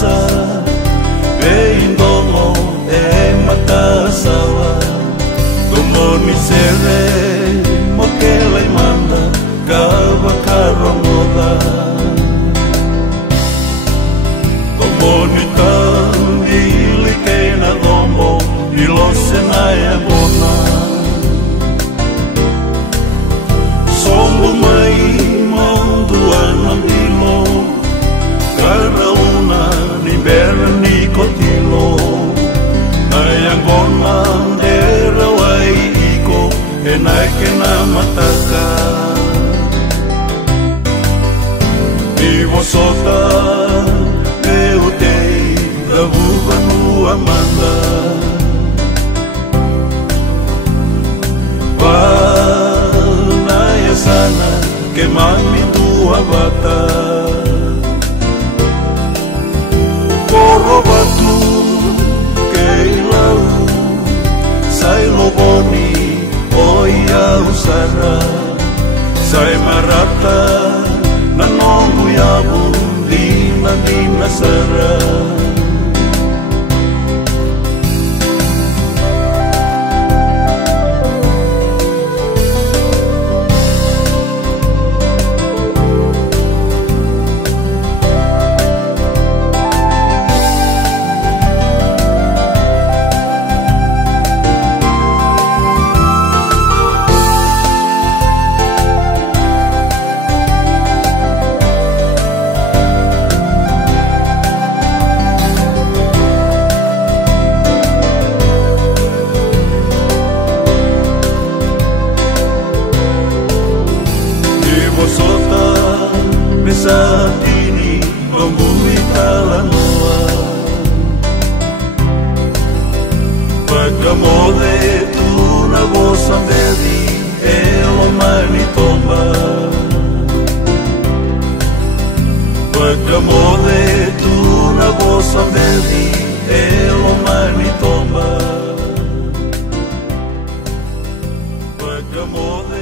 masa Indongo makasawa Tumoni sere mokele manda Kavakaromoda Tumoni kambili kena dombo Ilose na ebona Sombo mai monduana dilo Karauna ni bera ni kotilo Nayangona dera wai iko Enakena mataka Ivosota Peutei Davuvanu amanda Vanaya sana Que mami tua bata Corro batu Keilau Sai loboni Oia usara Sai marata Nanongu yabu Dina dina sara Saat ini membui talanoa Pagamode tu na vossa dedi Elo mani tomba Pagamode tu na vossa dedi Elo mani tomba Pagamode